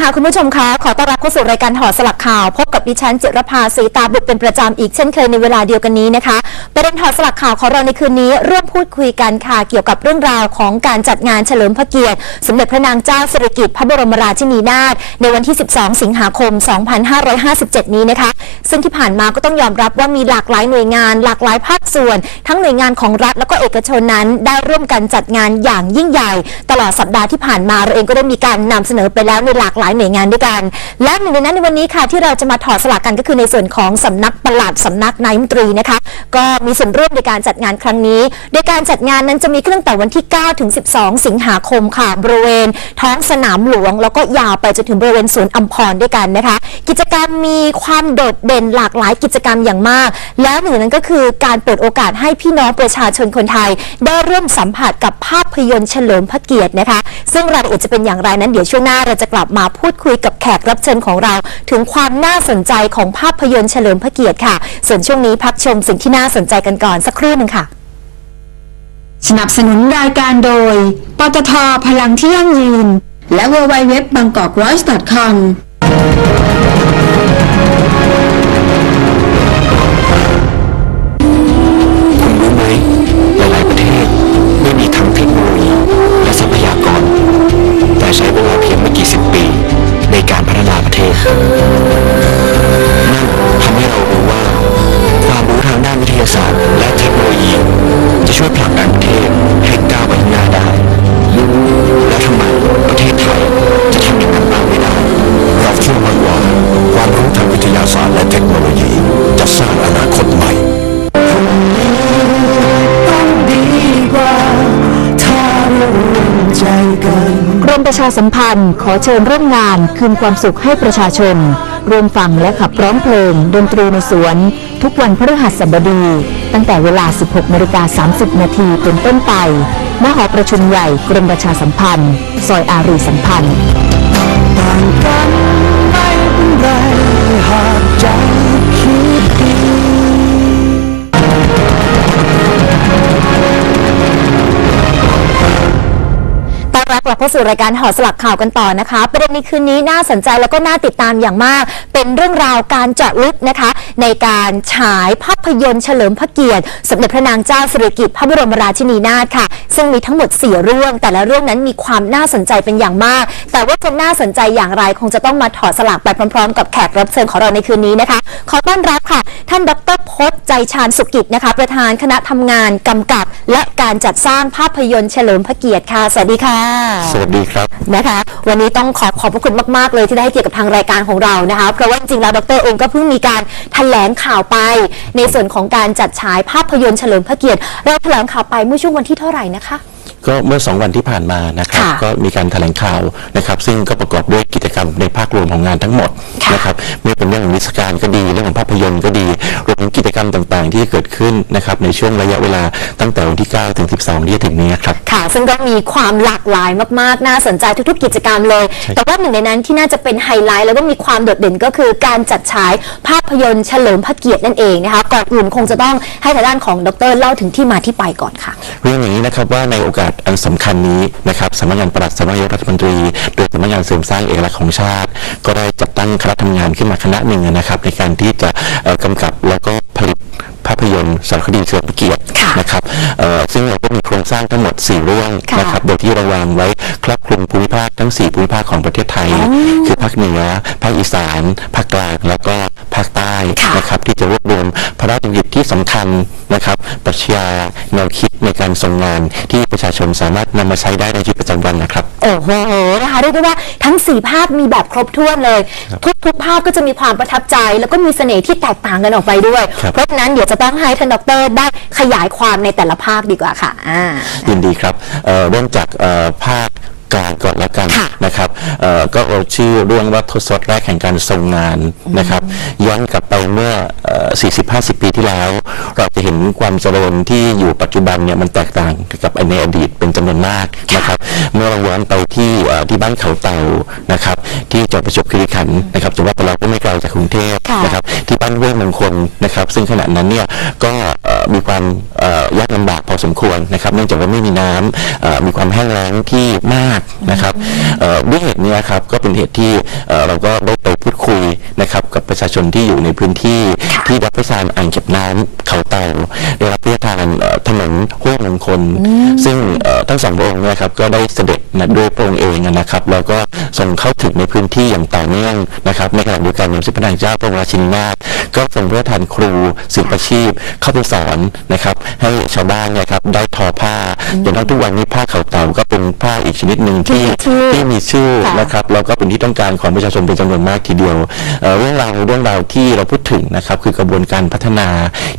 ค่ะ คุณผู้ชมคะ ขอต้อนรับเข้าสู่รายการถอสลักข่าว พบกับดิฉันจิรภาสีตาบุตรเป็นประจำอีกเช่นเคยในเวลาเดียวกันนี้นะคะประเด็นถอสลักข่าวของเราในคืนนี้ร่วมพูดคุยกันค่ะ เกี่ยวกับเรื่องราวของการจัดงานเฉลิมพระเกียรติ สมเด็จพระนางเจ้าสิริกิติ์พระบรมราชินีนาถในวันที่ 12 สิงหาคม 2557 นี้นะคะ ซึ่งที่ผ่านมาก็ต้องยอมรับว่ามีหลากหลายหน่วยงาน หลากหลายภาคส่วน ทั้งหน่วยงานของรัฐแล้วก็เอกชนนั้น ได้ร่วมกันจัดงานอย่างยิ่งใหญ่ ตลอดสัปดาห์ที่ผ่านมาเราเองก็ได้มีการนำเสนอไปแล้วในหลากหลายหน่วยงานด้วยกัน และหนึ่งในนั้นในวันนี้ค่ะที่เราจะมาถอดสลักกันก็คือในส่วนของสำนักปลัดสำนักนายมนตรีนะคะก็มีส่วนร่วมในการจัดงานครั้งนี้ โดยการจัดงานนั้นจะมีขึ้นตั้งแต่วันที่ 9 ถึง 12 สิงหาคมค่ะบริเวณ ท้องสนามหลวง แล้วก็ยาวไปจนถึงบริเวณสวนอัมพรด้วยกันนะคะ กิจกรรมมีความโดดเด่นหลากหลายกิจกรรมอย่างมาก แล้วหนึ่งในนั้นก็คือการเปิดโอกาสให้พี่น้องประชาชนคนไทย ได้ร่วมสัมผัสกับภาพยนตร์เฉลิมพระเกียรตินะคะ ซึ่งรายละเอียดจะเป็นอย่างไรนั้นเดี๋ยวช่วงหน้าเราจะกลับมาพูดคุยกับแขกรับเชิญของเรา ถึงความน่าสนใจของภาพยนตร์เฉลิมพระเกียรติค่ะ ส่วนช่วงนี้พักชมสิ่งที่น่าสนใจกันก่อนสักครู่หนึ่งค่ะ สนับสนุนรายการโดย ปตทพลังที่ยั่งยืน และ w w w b a n g k o k r o y c e c o m คุณรู้ไหมหลาย ๆ ประเทศไม่มีทั้งเทาสัมพันธ์ขอเชิญร่วมงานคืนความสุขให้ประชาชนรวมฟังและขับร้องเพลง ดนตรีในสวน ทุกวันพฤหัสบดี ตั้งแต่เวลา 16นาฬิกา30 นาทีเป็นต้นไปณหอประชุมใหญ่กรมประชาสัมพันธ์ ซอยอารีสัมพันธ์ เข้าสู่รายการหอสลักข่าวกันต่อนะคะ ประเด็นในคืนนี้น่าสนใจแล้วก็น่าติดตามอย่างมาก เป็นเรื่องราวการเจาะลึกนะคะ ในการฉายภาพยนตร์เฉลิมพระเกียรติ สมเด็จพระนางเจ้าสิริกิติ์พระบรมราชินีนาถค่ะ ซึ่งมีทั้งหมด 4 เรื่อง แต่ละเรื่องนั้นมีความน่าสนใจเป็นอย่างมาก แต่ว่าจะน่าสนใจอย่างไรคงจะต้องมาถอดสลักไปพร้อมๆ กับแขกรับเชิญของเราในคืนนี้นะคะ ขอต้อนรับค่ะ ท่านดรพจน์ใจชาญสุกิจนะคะ ประธานคณะทำงานกำกับ และการจัดสร้างภาพยนตร์เฉลิมพระเกียรติค่ะสวัสดีค่ะสวัสดีครับนะคะ วันนี้ต้องขอขอบพระคุณมาก ๆ เลยที่ได้ให้เกียรติกับทางรายการของเรานะคะ เพราะว่าจริงๆแล้วดรเองก็เพิ่งมีการแถลงข่าวไป ในส่วนของการจัดฉายภาพยนตร์เฉลิมพระเกียรติเราแถลงข่าวไปเมื่อช่วงวันที่เท่าไหร่นะคะ ก็เมื่อสองวันที่ผ่านมานะครับค่ะก็มีการแถลงข่าวนะครับซึ่งก็ประกอบด้วยกิจกรรมในภาครวมของงานทั้งหมดค่ะนะครับไม่ว่าเป็นเรื่องของนิทรรศการก็ดีเรื่องของภาพยนตร์ก็ดีรวมถึงกิจกรรมต่างๆ ที่เกิดขึ้นนะครับในช่วงระยะเวลาตั้งแต่วันที่ 9 ถึง 12 ที่จะถึงนี้ครับ ค่ะ ซึ่งก็มีความหลากหลายมากๆ น่าสนใจทุกๆ กิจกรรมเลยแต่ว่าหนึ่งในนั้นที่น่าจะเป็นไฮไลท์ แล้วก็มีความโดดเด่นก็คือการจัดฉายภาพยนตร์เฉลิมพระเกียรตินั่นเองนะคะก่อนอื่นคงจะต้องให้ทางด้านของดรเล่าถึงที่มาที่ไปก่อนค่ะ เรื่องอย่างนี้นะครับว่าในโอกาสอันสำคัญนี้นะครับสำนักงานปลัดสำนักนายกรัฐมนตรี โดยสำนักงานเสริมสร้างเอกลักษณ์ของชาติ ก็ได้จัดตั้งคณะทำงานขึ้นมาคณะหนึ่งนะครับ ในการที่จะเอ่อกำกับแล้วก็ผลิต ภาพยนตร์สารคดีเฉลิมพระเกียรติค่ะนะครับเอ่อซึ่งเราก็มีโครงสร้างทั้งหมด 4 เรื่องค่ะนะครับโดยที่เราวางไว้ครอบคลุมภูมิภาคทั้ง 4 ภูมิภาคของประเทศไทย คือภาคเหนือภาคอีสานภาคกลางแล้วก็ภาคใต้ค่ะนะครับที่จะรวบรวมพระราชดำริที่สำคัญนะครับปรัชญาแนวคิดในการทรงงานที่ประชาชนสามารถนำมาใช้ได้ในชีวิตประจำวันนะครับ โอ้โหนะคะเรียกได้ว่าทั้ง 4 ภาพมีแบบครบถ้วนเลย ทุกๆภาพก็จะมีความประทับใจ แล้วก็มีเสน่ห์ที่แตกต่างกันออกไปด้วยครับเพราะฉะนั้นเดี๋ยวจะต้องให้ท่านดรได้ขยายความในแต่ละภาคดีกว่าค่ะอ่า ยินดีครับเอ่อเริ่มจากเอ่อภาค กลางก่อนแล้วกันค่ะนะครับเอ่อก็เอาชื่อเรื่องว่าทศวรรษแรกแห่งการทรงงานนะครับ ย้อนกลับไปเมื่อเอ่อ 40-50 ปีที่แล้ว เราจะเห็นความเจริญที่อยู่ปัจจุบันเนี่ยมันแตกต่างกับในอดีตเป็นจำนวนมากนะครับเมื่อเราย้อนไปที่เอ่อที่บ้านเขาเต่านะครับที่จังหวัดประจวบคีรีขันธ์นะครับจังหวัดเราก็ไม่ไกลจากกรุงเทพค่ะนะครับที่บ้านห้วยมงคลนะครับ ซึ่งขณะนั้นเนี่ยก็เอ่อ มีความเอ่อยากลำบากพอสมควรนะครับ เนื่องจากว่าไม่มีน้ำเอ่อมีความแห้งแล้งที่มากนะครับเอ่อด้วยเหตุเนี้ยครับก็เป็นเหตุที่เอ่อเราก็ได้ไปพูดคุยนะครับกับประชาชนที่อยู่ในพื้นที่ที่รับประทานอ่างเก็บน้ำเขาเตาได้รับพระราชทานเอ่อถนนห้วยมงคล ซึ่งเอ่อทั้งสองพระองค์เนะครับก็ได้เสด็จนะด้วยพระองค์เองนะครับ แล้วก็ทรงเข้าถึงในพื้นที่อย่างต่อเนื่องนะครับในขณะเดียวกันอย่างสมเด็จพระนางเจ้าพระบรมราชินีนาถก็ทรงพระราชทานครูศิลปาชีพ เข้าไปสอนนะครับให้ชาวบ้านเนะครับได้ทอผ้าจนทั้งทุกวันนี้ผ้าเขาเต่าก็เป็นผ้าอีกชนิดหนึ่งที่ที่ที่มีชื่อค่ะนะครับแล้วก็เป็นที่ต้องการของประชาชนเป็นจำนวนมากทีเดียวเอ่อเรื่องราวเรื่องราวที่เราพูดถึงนะครับคือกระบวนการพัฒนา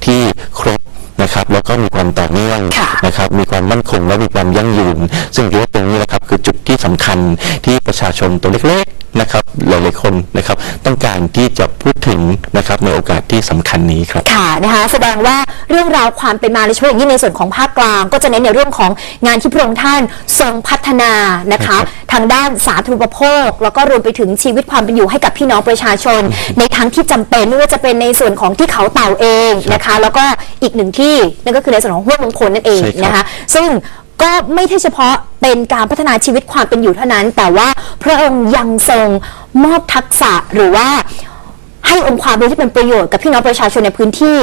ที่ครบนะครับแล้วก็มีความต่อเนื่องค่ะนะครับมีความมั่นคงและมีความยั่งยืน ซึ่งคิดว่าตรงนี้นะครับคือจุดที่สำคัญที่ประชาชนตัวเล็กๆ นะครับหลายๆคนนะครับต้องการที่จะพูดถึงนะครับในโอกาสที่สำคัญนี้ครับ ค่ะนะคะแสดงว่าเรื่องราวความเป็นมาในช่วงอย่างยิ่งในส่วนของภาคกลาง ก็จะเน้นในเรื่องของงานที่พระองค์ท่านทรงพัฒนานะคะ ทางด้านสาธารณูปโภค แล้วก็รวมไปถึงชีวิตความเป็นอยู่ให้กับพี่น้องประชาชน ในทางที่จำเป็นไม่ว่าจะเป็นในส่วนของที่เขาเต่าเองนะคะ แล้วก็อีกหนึ่งที่นั่นก็คือในส่วนของห้วยมงคลนั่นเองใช่ครับ นะคะ ซึ่ง ก็ไม่ใช่เฉพาะเป็นการพัฒนาชีวิตความเป็นอยู่เท่านั้น แต่ว่าพระองค์ยังทรงมอบทักษะหรือว่าให้องค์ความรู้ที่เป็นประโยชน์กับพี่น้องประชาชนในพื้นที่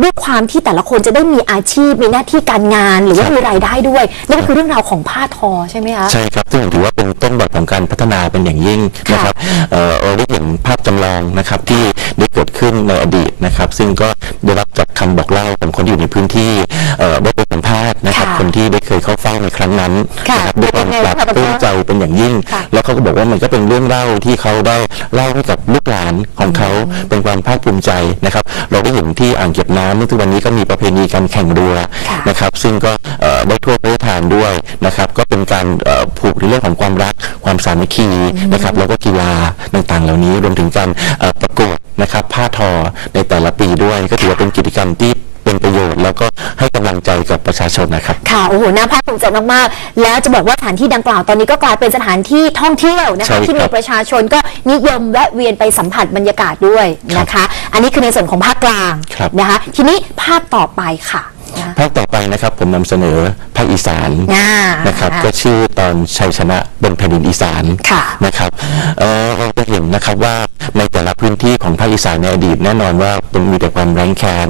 ด้วยความที่แต่ละคนจะได้มีอาชีพมีหน้าที่การงาน หรือว่าครับมีรายได้ด้วยนั่นก็คือเรื่องราวของผ้าทอใช่ไหมคะใช่ครับซึ่งถือว่าเป็นต้นแบบของการพัฒนาเป็นอย่างยิ่งค่ะนะครับเอ่อเราได้เห็นภาพจำลองนะครับที่ได้เกิดขึ้นในอดีตนะครับ ซึ่งก็ได้รับจากคำบอกเล่าของคนที่อยู่ในพื้นที่เอ่อได้ไปสัมภาษณ์นะครับค่ะคนที่ได้เคยเข้าเฝ้าในครั้งนั้นค่ะนะครับด้วยความเป็นปไงราบคะปลื้มใจเป็นอย่างยิ่งค่ะแล้วเขาก็บอกว่ามันก็เป็นเรื่องเล่าที่เขาได้เล่าให้กับลูกหลานของเขาเป็นความภาคภูมิใจนะครับ เราได้เห็นที่อ่างเก็บน้ำเมื่อทุกวันนี้ก็มีประเพณีการแข่งเรือค่ะนะครับ ซึ่งก็เอ่อได้ทั่วประเทศทานด้วยนะครับ ก็เป็นการเอ่อผูกในเรื่องของความรัก ความสามัคคีนะครับแล้วก็กีฬาต่างๆ เหล่านี้รวมถึงการเอ่อประกวดนะครับผ้าทอในแต่ละปีด้วย ก็ถือว่าเป็นกิจกรรมที่ เป็นประโยชน์ แล้วก็ให้กำลังใจกับประชาชนนะครับ ค่ะ โอ้โห น่าภาคภูมิใจมาก ๆ แล้วจะบอกว่าสถานที่ดังกล่าวตอนนี้ก็กลายเป็นสถานที่ท่องเที่ยวนะใช่คะ ครับที่มีประชาชนก็นิยมแวะเวียนไปสัมผัสบรรยากาศด้วยนะคะ อันนี้คือในส่วนของภาคกลางครับ นะคะ ทีนี้ภาคต่อไปค่ะนะ ภาคต่อไปนะครับผมนำเสนอภาคอีสานอ่านะครับก็ชื่อตอนชัยชนะบนแผ่นดินอีสานค่ะนะครับเอ่อเราจะเห็นนะครับว่าในแต่ละพื้นที่ของภาคอีสานในอดีตแน่นอนว่าเป็นมีแต่ความแรงแค้น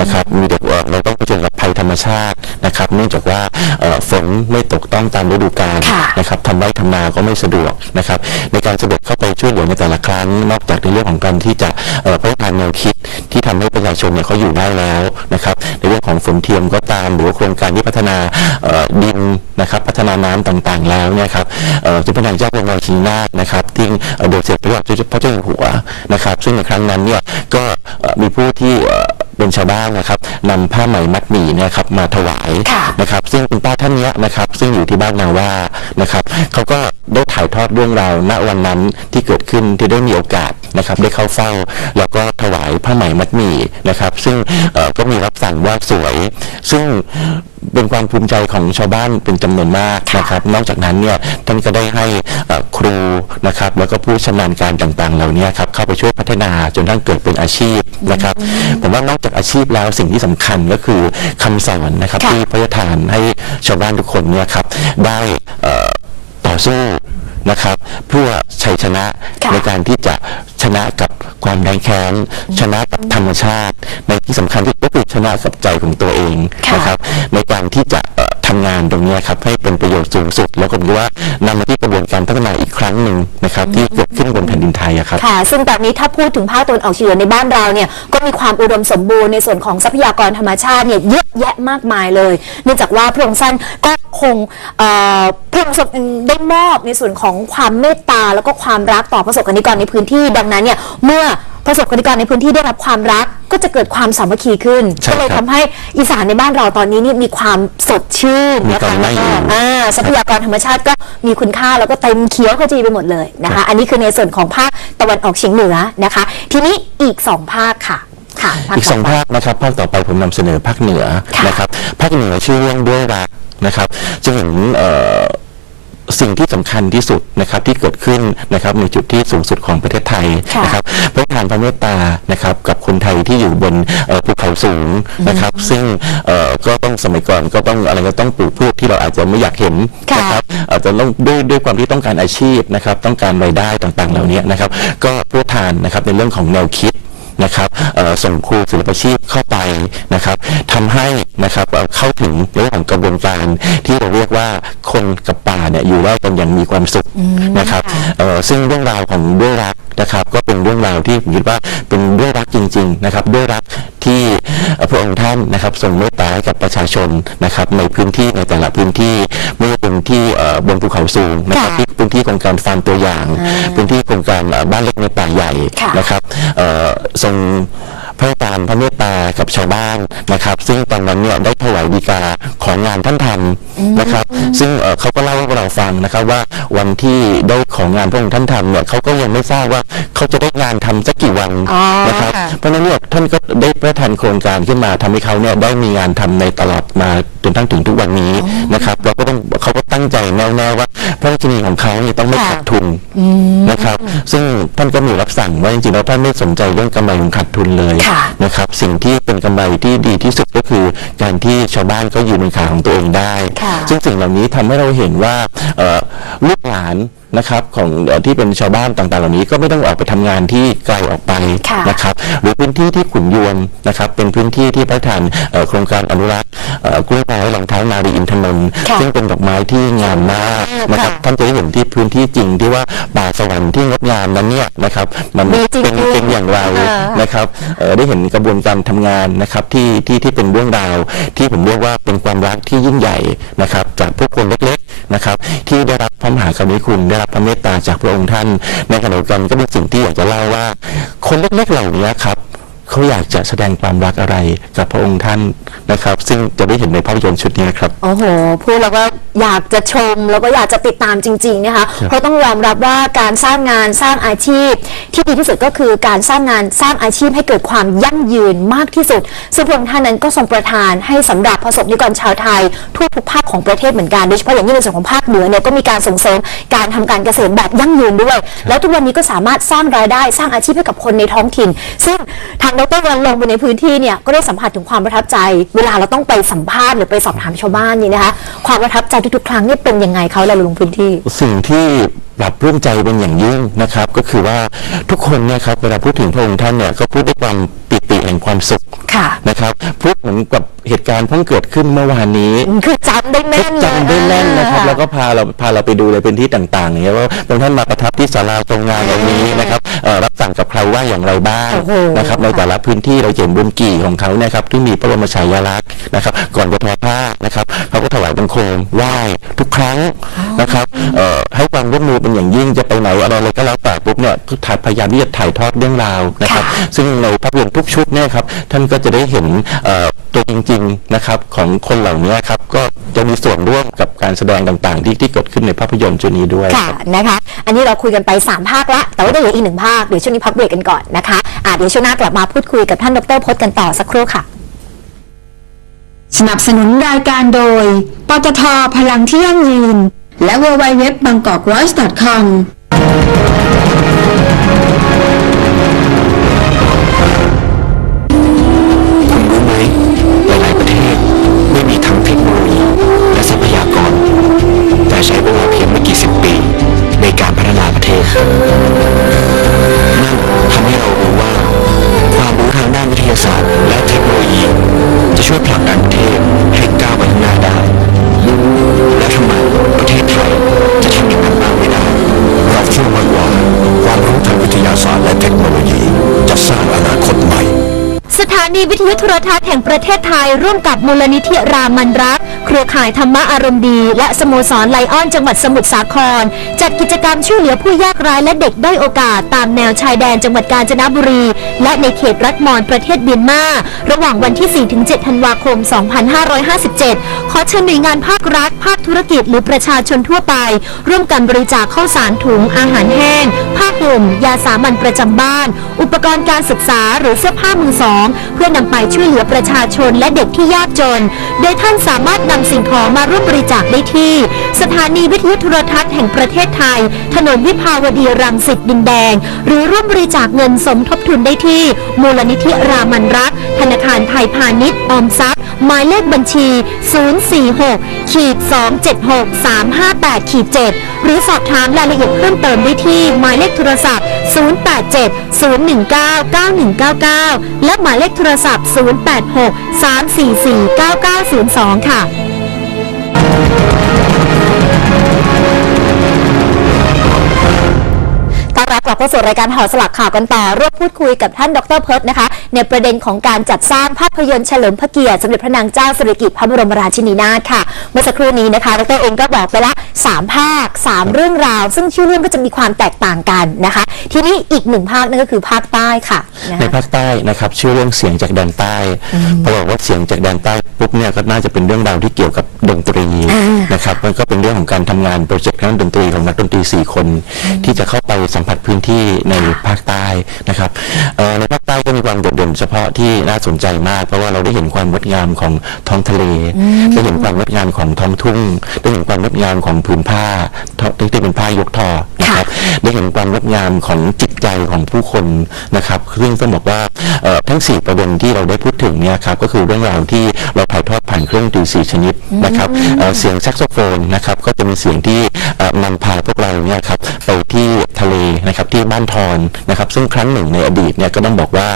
นะครับมีแต่ว่าเราต้องเผชิญกับภัยธรรมชาตินะครับ เนื่องจากว่าเอ่อฝนไม่ตกต้องตามฤดูกาลค่ะนะครับทำไร่ทำนาก็ไม่สะดวกนะครับ ในการเสด็จเข้าไปช่วยเหลือในแต่ละครั้งนอกจากในเรื่องของการที่จะเอ่อพระราชทานแนวคิดที่ทำให้ประชาชนเนี่ยเขาอยู่ได้แล้วนะครับ ในเรื่องของฝนเทียมก็ตาม หรือว่าโครงการที่พัฒนาดินนะครับพัฒนาน้ำต่างๆ แล้วเนี่ยครับเอ่อสมเด็จพระนางเจ้าพระบรมราชินีนาถนะครับที่โดยเสด็จพระเด็จพระเจ้าอยู่หัวนะครับ ซึ่งในครั้งนั้นเนี่ยก็มีผู้ที่ เอ่อเป็นชาวบ้านนะครับนำผ้าไหมมัดหมี่เนะครับมาถวายค่ะนะครับ ซึ่งคุณป้าท่านเนี้ยนะครับ ซึ่งอยู่ที่บ้านนาว่านะครับเขาก็ได้ถ่ายทอดเรื่องราวณวันนั้นที่เกิดขึ้นที่ได้มีโอกาสนะครับ ได้เข้าเฝ้า แล้วก็ถวายผ้าไหมมัดหมี่นะครับ ซึ่งเอ่อก็มีรับสั่งว่าสวย ซึ่งเป็นความภูมิใจของชาวบ้านเป็นจำนวนมากนะครับ นอกจากนั้นเนี่ยท่านก็ได้ให้เอ่อครูนะครับ แล้วก็ผู้ชำนาญการต่างๆ เหล่านี้ครับเข้าไปช่วยพัฒนาจนทั้งเกิดเป็นอาชีพนะครับผมว่านอกจากอาชีพแล้วสิ่งที่สำคัญก็คือคำสอนนะครับค่ะที่พระราชทานให้ชาวบ้านทุกคนเนี่ยครับได้เอ่อต่อสู้นะครับเพื่อชัยชนะค่ะในการที่จะชนะกับความแรงแค้นชนะกับธรรมชาติ ในที่สำคัญที่ก็คือชนะกับใจของตัวเองค่ะนะครับในการที่จะเอ่อ ทำงานตรงนี้ครับให้เป็นประโยชน์สูงสุด แล้วก็ผมว่านำมาที่กระบวนการพัฒนาอีกครั้งหนึ่งนะครับที่เกิดขึ้นบนแผ่นดินไทยครับค่ะซึ่งตอนนี้ถ้าพูดถึงภาคตะวันออกเฉียงในบ้านเราเนี่ยก็มีความอุดมสมบูรณ์ในส่วนของทรัพยากรธรรมชาติเนี่ยเยอะแยะมากมายเลย เนื่องจากว่าพระองค์ท่านก็คงพระองค์ทรงได้มอบในส่วนของความเมตตาแล้วก็ความรักต่อประสบกรณิกรในพื้นที่ดังนั้นเนี่ยเมื่อ ประสบกรณิกรในพื้นที่ได้รับความรักก็จะเกิดความสามัคคีขึ้นใช่ก็เลยครับทำให้อีสานในบ้านเราตอนนี้นี่มีความสดชื่นมีนะควาคะมแล้วน่าอก็ยู่อ่าทรัพยากรธรรมชาติก็มีคุณค่าแล้วก็เต็มเขียวขจีไปหมดเลยนะคะ อันนี้คือในส่วนของภาคตะวันออกเฉียงเหนือนะคะ ทีนี้อีกสองภาคค่ะค่ะภาคอีกสองต่ไป ภาคนะครับภาคต่อไปผมนำเสนอภาคเหนือค่ะนะครับภาคเหนือชื่อเรื่องด้วยรักนะครับจะเห็นเอ่อ สิ่งที่สำคัญที่สุดนะครับที่เกิดขึ้นนะครับในจุดที่สูงสุดของประเทศไทยค่ะนะครับพระทานพระเมตตานะครับกับคนไทยที่อยู่บนเอ่อภูเขาสูงนะครับ ซึ่งเอ่อก็ต้องสมัยก่อนก็ต้องอะไรก็ต้องปลูกพืชที่เราอาจจะไม่อยากเห็นค่ะนะครับอาจจะต้องด้วยด้วยความที่ต้องการอาชีพนะครับต้องการรายได้ต่างๆ เหล่านี้นะครับ ก็เพื่อทานนะครับในเรื่องของแนวคิด นะครับเอ่อส่งครูศิลปาชีพเข้าไปนะครับทำให้นะครับเอ่อเข้าถึงเรื่องของกระบวนการที่เราเรียกว่าคนกับป่าเนี่ยอยู่ร่วมกันอย่างมีความสุขนะครับเอ่อซึ่งเรื่องราวของด้วยรัก นะครับ ก็เป็นเรื่องราวที่ผมคิดว่าเป็นด้วยรักจริง ๆนะครับ ด้วยรักที่เอ่อพระองค์ท่านนะครับทรงเมตตาให้กับประชาชนนะครับในพื้นที่ในแต่ละพื้นที่ไม่ว่าเป็นที่เอ่อบนภูเขาสูงนะครับค่ะที่พื้นที่โครงการฟาร์มตัวอย่าง พื้นที่โครงการเอ่อบ้านเล็กในป่าใหญ่ค่ะนะครับเอ่อทรง พระตามพระเมตตากับชาวบ้านนะครับ ซึ่งตอนนั้นเนี่ยได้ถวายดีกาของงานท่านทำนะครับ ซึ่งเอ่อเขาก็เล่าให้พวกเราฟังนะครับว่าวันที่ได้ของงานพระองค์ท่านทำเนี่ยเขาก็ยังไม่ทราบว่าเขาจะได้งานทำสักกี่วันอ๋อนะครับค่ะเพราะฉะนั้นเนี่ยท่านก็ได้ประทานโครงการขึ้นมาทำให้เขาเนี่ยได้มีงานทำในตลอดมาจนทั้งถึงทุกวันนี้นะครับแล้วก็ ต้องเขาก็ตั้งใจแน่ๆว่าพระราชนีของเขาเนี่ยต้องไม่ค่ะขาดทุนนะครับ ซึ่งท่านก็มีรับสั่งว่าจริงๆแล้วท่านไม่สนใจเรื่องกำไรของขาดทุนเลยค่ะนะครับ สิ่งที่เป็นกำไรที่ดีที่สุดก็คือการที่ชาวบ้านก็ยืนบนขาของตัวเองได้ค่ะซึ่งสิ่งเหล่านี้ทำให้เราเห็นว่าเอ่อลูกหลาน นะครับของเอ่อที่เป็นชาวบ้านต่างๆ เหล่านี้ก็ไม่ต้องออกไปทำงานที่ไกลออกไปค่ะนะครับหรือพื้นที่ที่ขุนยวมนะครับเป็นพื้นที่ที่พระราชทานเอ่อโครงการอนุรักษ์เอ่อกล้วยไม้รองเท้านารีอินทนนท์ค่ะซึ่งเป็นดอกไม้ที่งามมากนะครับค่ะท่านจะได้เห็นที่พื้นที่จริงที่ว่าป่าสวรรค์ที่งดงามนั้นเนี่ยนะครับมันมีจริงเป็นๆเป็นอย่างไรเออนะครับเอ่อได้เห็นกระบวนการทำงานนะครับที่ที่ที่เป็นเรื่องราว ที่ผมเรียกว่าเป็นความรักที่ยิ่งใหญ่นะครับจากผู้คนเล็กๆ นะครับ ที่ได้รับพระมหากรุณาธิคุณได้รับพระเมตตาจากพระองค์ท่านในขณะเดียวกันก็เป็นสิ่งที่อยากจะเล่าว่า คนเล็กๆเหล่านี้ครับ เขาอยากจะแสดงความรักอะไรกับพระองค์ท่านนะครับ ซึ่งจะได้เห็นในภาพยนตร์ชุดนี้นะครับ โอ้โห พูดแล้วก็อยากจะชมแล้วก็อยากจะติดตามจริง ๆ นะคะ เพราะต้องยอมรับว่าการสร้างงานสร้างอาชีพ ที่ดีที่สุดก็คือการสร้างงานสร้างอาชีพให้เกิดความยั่งยืนมากที่สุด ซึ่งพระองค์ท่านนั้นก็ทรงประทานให้สำหรับประสบนิกรชาวไทย ทั่วทุกภาคของประเทศเหมือนกันโดยเฉพาะอย่างยิ่งในส่วนของภาคเหนือเนี่ยก็มีการส่งเสริมการทำการเกษตรแบบยั่งยืนด้วย แล้วทุกวันนี้ก็สามารถสร้างรายได้สร้างอาชีพให้กับคนในท้องถิ่น ซึ่งทางดรวันลงไปในพื้นที่เนี่ยก็ได้สัมผัสถึงความประทับใจ เวลาเราต้องไปสัมภาษณ์หรือไปสอบถามชาวบ้านนี่นะคะ ความประทับใจทุกๆ ครั้งนี่เป็นยังไงเขาเราลงพื้นที่ สิ่งที่ปรับปลื้มใจเป็นอย่างยิ่งนะครับ ก็คือว่าทุกคนเนี่ยครับเวลาพูดถึงพระองค์ท่านเนี่ยก็พูดด้วยความ ติแห่งความสุขค่ะนะครับพูดเหมือนกับเหตุการณ์เพิ่งเกิดขึ้นเมื่อวานนี้ คือจำได้แม่นเลยจำได้แน่นนะครับ แล้วก็พาเราพาเราไปดูในพื้นที่ต่างๆอย่างเงี้ยว่าพระองค์ท่านมาประทับที่ศาลาตรงงานตรงนี้นะครับเอ่อรับสั่งกับใครว่าอย่างไรบ้างโอ้โหนะครับในแต่ละพื้นที่เราจะเห็นบนกี่ของเขาเนี่ยครับที่มีพระบรมฉายาลักษณ์นะครับ ก่อนจะทอผ้านะครับเขาก็ถวายบังคมไหว้ทุกครั้งนะครับเอ่อให้ความร่วมมือเป็นอย่างยิ่งจะไปไหนอะไรอะไรก็แล้ว พยายามที่จะถ่ายทอดเรื่องราวนะครับ ซึ่งในภาพยนตร์ทุกชุดเนี่ยครับท่านก็จะได้เห็นเอ่อตัวจริงๆนะครับของคนเหล่านี้ครับก็จะมีส่วนร่วมกับการแสดงต่างๆ ที่ที่เกิดขึ้นในภาพยนตร์ชุดนี้ด้วยค่ะนะคะอันนี้เราคุยกันไป 3 ภาคละแต่ว่าได้เหลืออีกหนึ่งภาคเดี๋ยวช่วงนี้พักเบรกกันก่อนนะคะอะเดี๋ยวช่วงหน้ากลับมาพูดคุยกับท่านดรพจน์กันต่อสักครู่ค่ะ สนับสนุนรายการโดยปตทพลังที่ยั่งยืน และ w w w b a n g k o k r o y c o m ใช้เวลาเพียงไม่กี่สิบปี ในการพัฒนาประเทศนั่นทำให้เรารู้ว่า ความรู้ทางด้านวิทยาศาสตร์ และเทคโนโลยี จะช่วยผลักดันประเทศให้ก้าวไปข้างหน้าได้ และทำไมประเทศไทยจะทำอย่างนั้นบ้างไม่ได้เราเชื่อมั่นว่าความรู้ทางวิทยาศาสตร์และเทคโนโลยี จะสร้างอนาคตใหม่สถานีวิทยุโทรทัศน์แห่งประเทศไทยร่วมกับมูลนิธิรามันรักเค รือข่ายธรรมะอารมณ์ดี และสโมสรไลออนจังหวัดสมุทรสาคร จัดกิจกรรมช่วยเหลือผู้ยากไร้และเด็กด้อยโอกาสตามแนวชายแดนจังหวัดกาญจนบุรี และในเขตรัฐมอนประเทศเมียนมา ระหว่างวันที่ 4-7 ธันวาคม 2557 ขอเชิญหน่วยงานภาครัฐ ภาคธุรกิจ หรือประชาชนทั่วไป ร่วมกันบริจาคข้าวสารถุงอาหารแห้งผ้าห่มยาสามัญประจำบ้าน อุปกรณ์การศึกษาหรือเสื้อผ้ามือสอง เพื่อนำไปช่วยเหลือประชาชนและเด็กที่ยากจน โดยท่านสามารถนำสิ่งของมาร่วมบริจาคได้ที่ สถานีวิทยุโทรทัศน์แห่งประเทศไทย ถนนวิภาวดีรังสิตดินแดง หรือร่วมบริจาคเงินสมทบทุนได้ที่ มูลนิธิรามันรัก ธนาคารไทยพาณิชย์ออมทรัพย์ หมายเลขบัญชี 046ขีด276 358ขีด7หรือสอบถามรายละเอียดเพิ่มเติมได้ที่ หมายเลขโทรศัพท์ 087 019 9199 และหมายเลขโทรศัพท์ 086 344 9902 ค่ะ ลับเข้าสู่รายการหอสลักข่าวกันต่อร่วมพูดคุยกับท่านดรเพิร์ดนะคะ ในประเด็นของการจัดสร้างภาพยนตร์เฉลิมพระเกียรติสมเด็จพระนางเจ้าสิริกิติ์พระบรมราชินีนาถค่ะ เมื่อสักครู่นี้นะคะดรเองก็บอกไปละสามภาคสามเรื่องราว ซึ่งชื่อเรื่องก็จะมีความแตกต่างกันนะคะ ทีนี้อีกหนึ่งภาคนั่นก็คือภาคใต้ค่ะนะในคะภาคใต้นะครับชื่อเรื่องเสียงจากแดนใต้พอบอกว่าเสียงจากแดนใต้ปุ๊บเนี่ยก็น่าจะเป็นเรื่องราวที่เกี่ยวกับดนตรีนะครับมันก็เป็นเรื่องของการทำงานโปรเจกต์ทางด้านดนตรีของนักดนตรี4คน ที่จะเข้าไปสัมผัสพื้นที่ในภาคใต้นะครับเอ่อในภาคใต้ก็มีความโดดเด่นเฉพาะที่น่าสนใจมาก เพราะว่าเราได้เห็นความงดงามของท้องทะเล ได้เห็นความงดงามของท้องทุ่ง ได้เห็นความงดงามของผืนผ้าที่ที่เป็นผ้ายกทอนะครับได้เห็นความงดงามของจิตใจของผู้คนนะครับซึ่งต้องบอกว่าเอ่อทั้ง 4 ประเด็นที่เราได้พูดถึงเนี่ยครับก็คือเรื่องราวที่เราถ่ายทอดผ่านเครื่องดนตรีสี่ชนิดนะครับเอ่อเสียงแซกโซโฟนนะครับก็จะมีเสียงที่เอ่อนำพาพวกเราเนี่ยครับไปที่ทะเลนะครับที่บ้านทอนนะครับซึ่งครั้งหนึ่งในอดีตเนี่ยก็ต้องบอกว่า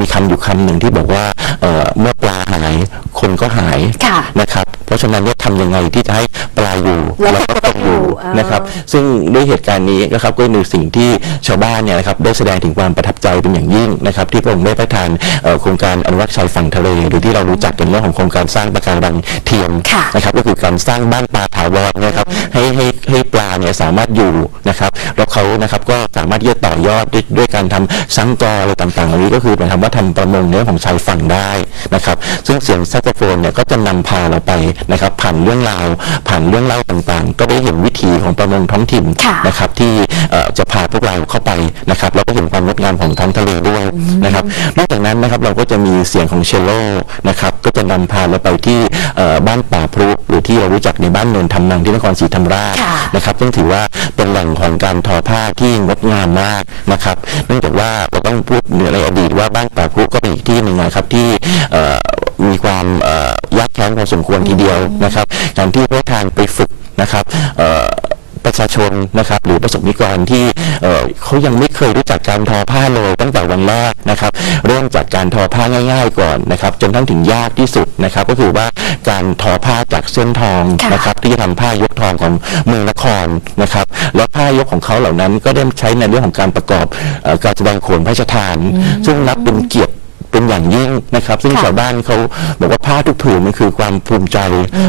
มีคำอยู่คำหนึ่งที่บอกว่า เอ่อเมื่อปลาหายคนก็หายค่ะนะครับ เพราะฉะนั้นเนี่ยทำยังไงที่จะให้ปลาอยู่แล้วแล้วก็ตกอยู่เออนะครับ ซึ่งด้วยเหตุการณ์นี้นะครับก็เป็นสิ่งที่ชาวบ้านเนี่ยนะครับได้แสดงถึงความประทับใจเป็นอย่างยิ่งนะครับ ที่พระองค์ได้พระราชทานเอ่อโครงการอนุรักษ์ชายฝั่งทะเล หรือที่เรารู้จักกันเรื่องของโครงการสร้างปะการังเทียมค่ะนะครับก็คือการสร้างบ้านปลาถาวรนะครับให้ให้ให้ปลาเนี่ยสามารถอยู่นะครับแล้วเขานะครับก็สามารถที่จะต่อยอดด้วยด้วยการทำสังกออะไรต่างๆเหล่านี้ก็คือหมายความว่าทำประมงในเรื่องของชายฝั่งได้นะครับ ซึ่งเสียงแซกโซโฟนเนี่ยก็จะนำพาเราไปนะครับผ่านเรื่องราวผ่านเรื่องเล่าต่างๆ ก็ได้เห็นวิถีของประมงท้องถิ่นค่ะนะครับที่เอ่อจะพาพวกเราเข้าไปนะครับแล้วก็เห็นความงดงามของท้องทะเลด้วยนะครับนอกจากนั้นนะครับเราก็จะมีเสียงของเชลโลนะครับก็จะนำพาเราไปที่เอ่อบ้านป่าพรุหรือที่เรารู้จักในบ้านเนินทำนังที่นครศรีธรรมราชค่ะนะครับซึ่งถือว่าเป็นแหล่งของการทอผ้าที่งดงามมากนะครับเนื่องจากว่าเราต้องพูดในอดีตว่าบ้านป่าพรุก็เป็นอีกที่หนึ่งนะครับที่เอ่อมีความเอ่อยากแค้นพอสมควรทีเดียวนะครับการที่พระทานไปฝึกนะครับเอ่อประชาชนนะครับหรือประสบนิกรที่เอ่อเขายังไม่เคยรู้จักการทอผ้าเลยตั้งแต่วันแรกนะครับเริ่มจากการทอผ้าง่าย ๆ ก่อนนะครับจนทั้งถึงยากที่สุดนะครับก็คือว่าการทอผ้าจากเส้นทองค่ะนะครับที่จะทำผ้ายกทองของเมืองนครนะครับแล้วผ้ายกของเขาเหล่านั้นก็ได้ใช้ในเรื่องของการประกอบเอ่อการแสดงโขนพระราชทาน ซึ่งนับเป็นเกียรติ เป็นอย่างยิ่งนะครับ ซึ่งค่ะชาวบ้านเขาบอกว่าผ้าทุกผืนมันคือความภูมิใจ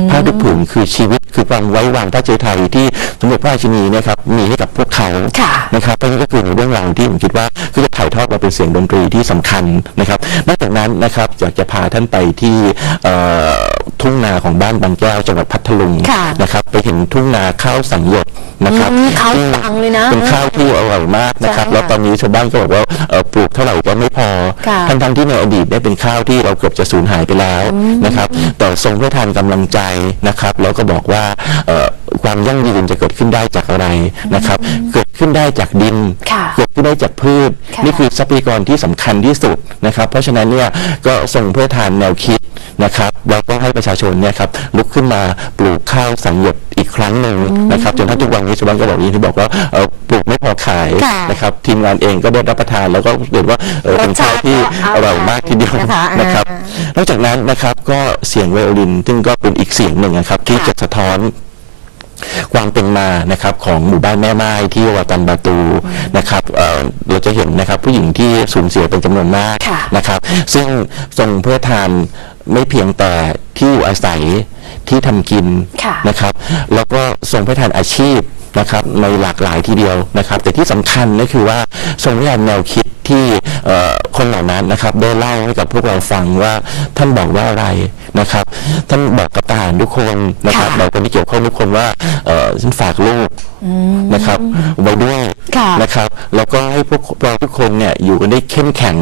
ผ้าทุกผืนคือชีวิต คือความไว้วางพระเจ้าไทยที่สมเด็จพระราชินีเนะครับมีให้กับพวกเขาค่ะนะครับเพราะนี่ก็คือในเรื่องราวที่ผมคิดว่าก็จะถ่ายทอดมาเป็นเสียงดนตรีที่สำคัญนะครับนอกจากนั้นนะครับอยากจะพาท่านไปที่เอ่อ ทุ่งนาของบ้านบางแก้วจังหวัดพัทลุงค่ะ นะครับไปเห็นทุ่งนาข้าวสังหยดนะครับอืมข้าวซึ่ฟังเลยนะเป็นข้าวที่อร่อยมากนะครับใช่แล้วตอนนี้ชาวบ้านก็บอกว่าเอ่อปลูกเท่าไหร่ก็ไม่พอค่ะทั้งทั้งๆที่ในอดีตได้เป็นข้าวที่เราเกือบจะสูญหายไปแล้วนะครับแต่ทรงพระทานกำลังใจนะครับ แล้วก็บอกว่าเอ่อความยั่งยืนจะเกิดขึ้นได้จากอะไรนะครับ เกิดขึ้นได้จากดิน ค่ะเกิดขึ้นได้จากพืช ค่ะ นี่คือทรัพยากรที่สำคัญที่สุดนะครับ เพราะฉะนั้นเนี่ยก็ทรงพระทานแนวคิด นะครับแล้วก็ให้ประชาชนเนี่ยครับลุกขึ้นมาปลูกข้าวสังหยดอีกครั้งหนึ่งนะครับจนทั้งทุกวันนี้ชาวบ้านก็บอกอย่างที่บอกว่าเอ่อปลูกไม่พอขายค่ะนะครับทีมงานเองก็ได้รับประทานแล้วก็เห็นว่าเอ่อเป็นข้าวที่อร่อยมากทีเดียวนะคะนะครับนอกจากนั้นนะครับก็เสียงไวโอลิน ซึ่งก็เป็นอีกเสียงหนึ่งนะครับที่ค่ะจะสะท้อนความเป็นมานะครับของหมู่บ้านแม่ไม้ที่วาตันบาตูนะครับเอ่อเราจะเห็นนะครับผู้หญิงที่สูญเสียเป็นจำนวนมากค่ะนะครับ ซึ่งทรงเพื่อทาน ไม่เพียงแต่ที่อยู่อาศัยที่ทำกินค่ะนะครับ แล้วก็ทรงพระทานอาชีพนะครับในหลากหลายทีเดียวนะครับ แต่ที่สำคัญก็คือว่าทรงพระทานแนวคิดที่เอ่อคนเหล่านั้นนะครับได้เล่าให้กับพวกเราฟังว่าท่านบอกว่าอะไรนะครับ ท่านบอกกับทหารทุกคนนะครับค่ะบอกคนที่เกี่ยวข้องทุกคนว่าเอ่อฉันฝากลูกนะครับไว้ด้วยค่ะนะครับ แล้วก็ให้พวกเราทุกคนเนี่ยอยู่กันได้เข้มแข็ง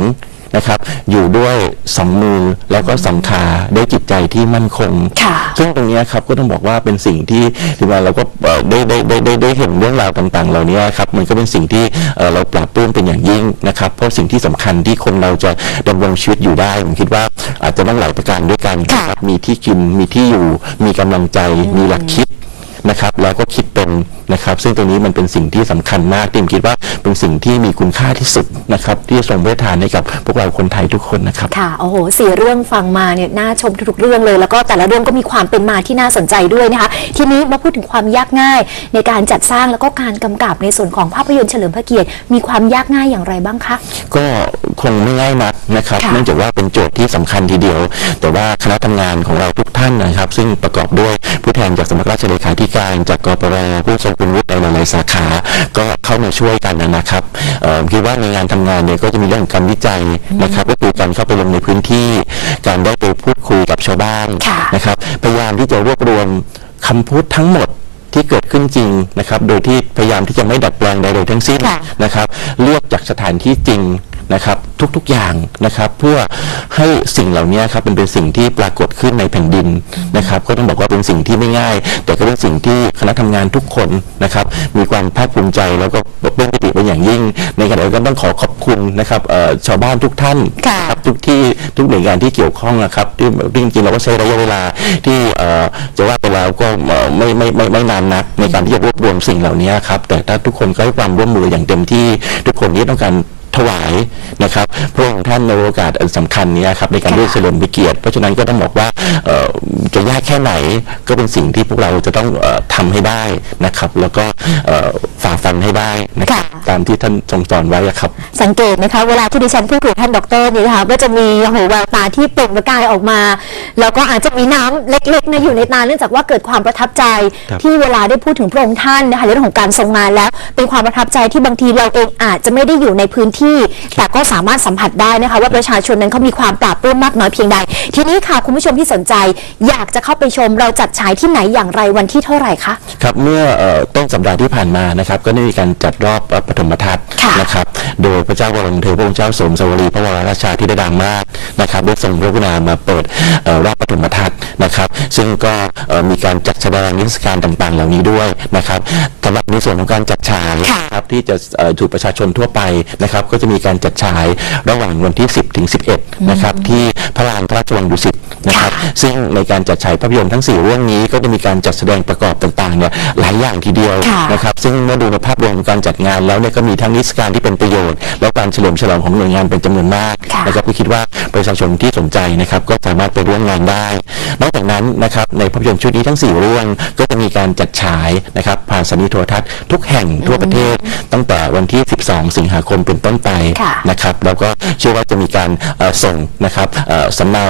นะครับ อยู่ด้วยสองมือแล้วก็สองขาด้วยจิตใจที่มั่นคงค่ะซึ่งตรงเนี้ยครับก็ต้องบอกว่าเป็นสิ่งที่ที่ว่าเราก็เอ่อได้ได้ได้ได้ได้เห็นเรื่องราวต่าง ๆ เหล่านี้ครับมันก็เป็นสิ่งที่เอ่อเราปราบปลื้มเป็นอย่างยิ่งนะครับ เพราะสิ่งที่สำคัญที่คนเราจะดำรงชีวิตอยู่ได้ผมคิดว่าอาจจะต้องหลายประการด้วยกันนะครับมีที่กินมีที่อยู่มีกำลังใจมีหลักคิด นะครับแล้วก็คิดเป็นนะครับ ซึ่งตรงนี้มันเป็นสิ่งที่สำคัญมากที่ผมคิดว่าเป็นสิ่งที่มีคุณค่าที่สุดนะครับ ที่จะส่งเวทานให้กับพวกเราคนไทยทุกคนนะครับค่ะโอ้โหสี่เรื่องฟังมาเนี่ยน่าชมทุกๆเรื่องเลย แล้วก็แต่ละเรื่องก็มีความเป็นมาที่น่าสนใจด้วยนะคะ ทีนี้มาพูดถึงความยากง่าย ในการจัดสร้างแล้วก็การกำกับในส่วนของภาพยนตร์เฉลิมพระเกียรติมีความยากง่ายอย่างไรบ้างคะก็คงไม่ง่ายนักนะครับค่ะเนื่องจากว่าเป็นโจทย์ที่สำคัญทีเดียว แต่ว่าคณะทำงานของเราทุกท่านนะครับ ซึ่งประกอบด้วยผู้แทนจากสำนักราชเลขาธิการจากกปรผู้ทรงคุณวุฒิในหลายๆสาขา ก็เข้ามาช่วยกันนะครับเอ่อคิดว่าในงานทำงานเนี่ยก็จะมีเรื่องของการวิจัยนะครับก็คือการเข้าไปลงในพื้นที่ การได้ไปพูดคุยกับชาวบ้านค่ะนะครับพยายามที่จะรวบรวมคำพูดทั้งหมดที่เกิดขึ้นจริงนะครับ โดยที่พยายามที่จะไม่ดัดแปลงใดๆทั้งสิ้นค่ะนะครับ เลือกจากสถานที่จริง นะครับทุกๆอย่างนะครับเพื่อให้สิ่งเหล่านี้ครับมันเป็นสิ่งที่ปรากฏขึ้นในแผ่นดินนะครับก็ต้องบอกว่าเป็นสิ่งที่ไม่ง่าย แต่ก็เป็นสิ่งที่คณะทำงานทุกคนนะครับมีความภาคภูมิใจแล้วก็ปลื้มปิติเป็นอย่างยิ่ง ในขณะเดียวกันต้องขอขอบคุณนะครับเอ่อชาวบ้านทุกท่านค่ะนะครับทุกที่ทุกหน่วยงานที่เกี่ยวข้องนะครับที่จริงๆเราก็ใช้ระยะเวลาที่เอ่อจะว่าไปแล้วก็เอ่อไม่ไม่ไม่ไม่นานนักในการที่จะรวบรวมสิ่งเหล่านี้ครับแต่ถ้าทุกคนก็ให้ความร่วมมืออย่างเต็มที่ทุกคนที่ต้องการ ถวายนะครับพระองค์ท่านในโอกาสอันสำคัญนี้ครับในการค่ะเรียกเฉลิมพระเกียรติเพราะฉะนั้นก็ต้องบอกว่าเอ่อจะยากแค่ไหนก็เป็นสิ่งที่พวกเราจะต้องเอ่อทำให้ได้นะครับ แล้วก็เอ่อฝ่าฟันให้ได้นะครับค่ะตามที่ท่านทรงสอนไว้อะครับ สังเกตนะคะเวลาที่ดิฉันพูดคุยกับท่านดอกเตอรเนี่ยนะคะก็จะมีโอ้โหแววตาที่เปล่งประกายออกมา แล้วก็อาจจะมีน้ำเล็กๆนะอยู่ในตาเนื่องจากว่าเกิดความประทับใจครับที่เวลาได้พูดถึงพระองค์ท่านนะคะในเรื่องของการทรงงานแล้ว เป็นความประทับใจที่บางทีเราเองอาจจะไม่ได้อยู่ในพื้นที่แต่ก็สามารถสัมผัสได้นะคะ ว่าประชาชนนั้นเขามีความปราบปลื้มมากน้อยเพียงใด ทีนี้ค่ะคุณผู้ชมที่สนใจ อยากจะเข้าไปชมเราจัดฉายที่ไหนอย่างไรวันที่เท่าไหร่คะ ครับเมื่อเอ่อต้นสัปดาห์ที่ผ่านมานะครับ ก็ได้มีการจัดรอบปฐมทัศน์ค่ะ นะครับ โดยพระเจ้าวรมเธอพระองค์เจ้าสมสวรีพระวรราชาที่ได้ดังมากนะครับได้ทรงพระกรุณามาเปิดเอ่อรอบปฐมทัศน์นะครับ ซึ่งก็เอ่อมีการจัดแสดงนิทรรศการต่างๆ เหล่านี้ด้วยนะครับสำหรับในส่วนของการจัดฉาย ค่ะนะครับที่จะเอ่อถูกประชาชนทั่วไปนะครับก็จะมีการจัดฉายระหว่างวันที่ 10 ถึง 11 นะครับ ที่พระลานพระราชวังดุสิตนะครับ ซึ่งในการจัดฉายภาพยนตร์ทั้ง 4 เรื่องนี้ก็จะมีการจัดแสดงประกอบต่างๆเนี่ยหลายอย่างทีเดียวค่ะนะครับ ซึ่งเมื่อดูในภาพรวมของการจัดงานแล้วเนี่ยก็มีทั้งนิทรรศการที่เป็นประโยชน์ แล้วการเฉลิมฉลองของหน่วยงานเป็นจำนวนมากค่ะนะครับก็คิดว่าประชาชนที่สนใจนะครับก็สามารถไปร่วมงานได้ นอกจากนั้นนะครับในภาพยนตร์ชุดนี้ทั้ง 4 เรื่องก็จะมีการจัดฉายนะครับผ่านสถานีโทรทัศน์ทุกแห่งทั่วประเทศ ตั้งแต่วันที่ 12 สิงหาคมเป็นต้นไปค่ะนะครับแล้วก็เชื่อว่าจะมีการเอ่อส่งนะครับเอ่อสำเนา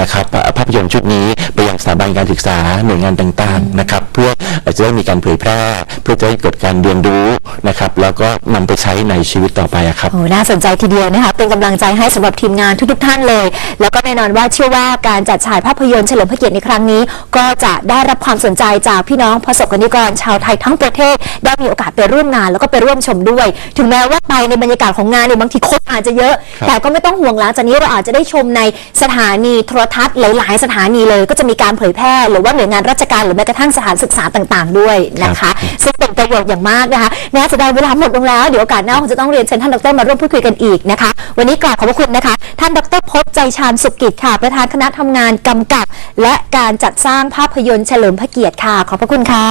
นะครับเอ่อภาพยนตร์ชุดนี้ไปยังสถาบันการศึกษาหน่วยงานต่างๆนะครับเพื่อจะได้มีการเผยแพร่ เพื่อจะให้เกิดการเรียนรู้นะครับแล้วก็นำไปใช้ในชีวิตต่อไปอะครับโอ้น่าสนใจทีเดียวนะคะเป็นกำลังใจให้สำหรับทีมงานทุกๆท่านเลย แล้วก็แน่นอนว่าเชื่อว่าการจัดฉายภาพยนตร์เฉลิมพระเกียรติในครั้งนี้ ก็จะได้รับความสนใจจากพี่น้องประสบกนิกรชาวไทยทั้งประเทศ ได้มีโอกาสไปร่วมงาน แล้วก็ไปร่วมชมด้วย ถึงแม้ว่าไปในบรรยากาศของงานเนี่ยบางทีคนอาจจะเยอะ แต่ก็ไม่ต้องห่วงหลังจากนี้เราอาจจะได้ชมในสถานีโทรทัศน์หลาย ๆ สถานีเลย ก็จะมีการเผยแพร่ หรือว่าหน่วยงานราชการหรือแม้กระทั่งสถานศึกษาต่าง ๆ ด้วยนะคะซึ่งเป็นประโยชน์อย่างมากนะคะนะเสียดายเวลาหมดลงแล้วเดี๋ยวโอกาสหน้าคงจะต้องเรียนเชิญท่านดรมาร่วมพูดคุยกันอีกนะคะวันนี้กราบขอบพระคุณนะคะ ท่านดรพจน์ใจชาญสุขกิจค่ะ ประธานคณะทำงานกำกับ และการจัดสร้างภาพยนตร์เฉลิมพระเกียรติค่ะ ขอบพระคุณค่ะ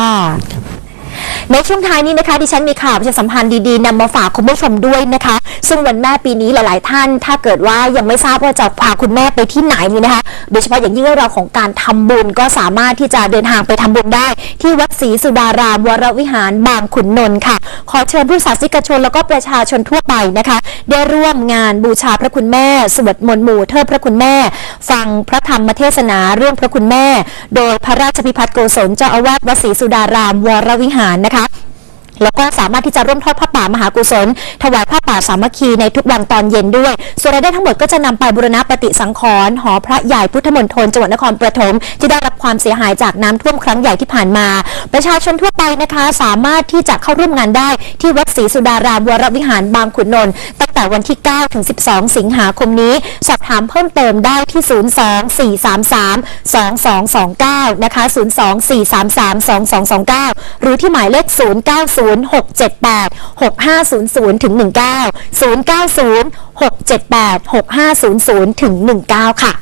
ในช่วงท้ายนี้นะคะดิฉันมีข่าวประชาสัมพันธ์ดีๆนำมาฝากคุณผู้ชมด้วยนะคะ ซึ่งวันแม่ปีนี้หลาย ๆ ท่านถ้าเกิดว่ายังไม่ทราบว่าจะพาคุณแม่ไปที่ไหนนี่นะคะ โดยเฉพาะอย่างยิ่งเรื่องราวของการทำบุญก็สามารถที่จะเดินทางไปทำบุญได้ ที่วัดศรีสุดารามวรวิหารบางขุนนนท์ค่ะ ขอเชิญผู้ศาสนิกชนแล้วก็ประชาชนทั่วไปนะคะ ได้ร่วมงานบูชาพระคุณแม่สวดมนต์หมู่เทิดพระคุณแม่ ฟังพระธรรมเทศนาเรื่องพระคุณแม่ โดยพระราชพิพัฒน์โกศลเจ้าอาวาสวัดศรีสุดารามวรวิหารนะคะ แล้วก็สามารถที่จะร่วมทอดผ้าป่ามหากุศล ถวายผ้าป่าสามัคคีในทุกวันตอนเย็นด้วย ส่วนรายได้ทั้งหมดก็จะนำไปบูรณะปฏิสังขรณ์หอพระใหญ่พุทธมณฑลจังหวัดนครปฐมที่ได้รับความเสียหายจากน้ำท่วมครั้งใหญ่ที่ผ่านมา ประชาชนทั่วไปนะคะ สามารถที่จะเข้าร่วมงานได้ที่วัดศรีสุดารามวรวิหารบางขุนนนท์ตั้งแต่วันที่ 9 ถึง 12 สิงหาคมนี้ สอบถามเพิ่มเติมได้ที่ 02-433-2229 นะคะ 02-433-2229 หรือที่หมายเลข 090 0 6 7 8 6 5 0 0ถึง19 0906786500ถึง19 ค่ะ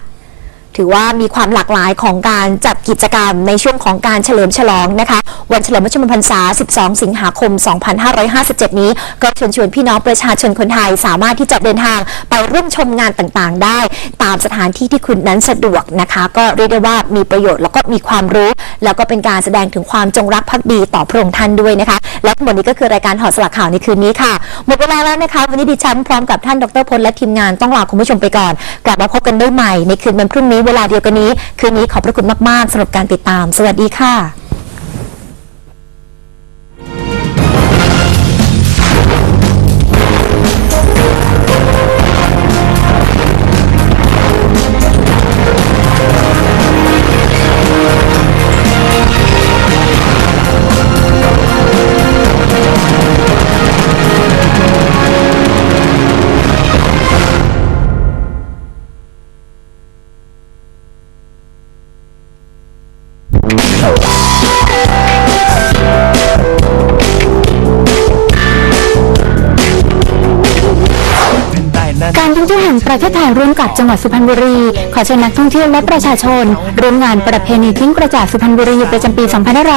ถือว่ามีความหลากหลายของการจัดกิจกรรมในช่วงของการเฉลิมฉลองนะคะ วันเฉลิมพระชนมพรรษา 12 สิงหาคม 2557 นี้ ก็เชิญชวนพี่น้องประชาชนคนไทยสามารถที่จะเดินทางไปร่วมชมงานต่างๆ ได้ ตามสถานที่ที่คุณนั้นสะดวกนะคะ ก็เรียกได้ว่ามีประโยชน์แล้วก็มีความรู้ แล้วก็เป็นการแสดงถึงความจงรักภักดีต่อพระองค์ท่านด้วยนะคะ และทั้งหมดนี้ก็คือรายการถอดสลักข่าวในคืนนี้ค่ะหมดเวลาแล้วนะคะวันนี้ดิฉันพร้อมกับท่านดรพลและทีมงานต้องลาคุณผู้ชมไปก่อน กลับมาพบกันได้ใหม่ในคืนวันพรุ่งนี้เวลาเดียวกันนี้ คืนนี้ขอบพระคุณมาก ๆสำหรับการติดตาม สวัสดีค่ะ จังหวัดสุพรรณบุรี ขอเชิญนักท่องเที่ยวและประชาชนร่วมงานประเพณีทิ้งกระจาดสุพรรณบุรีประจำปี 2500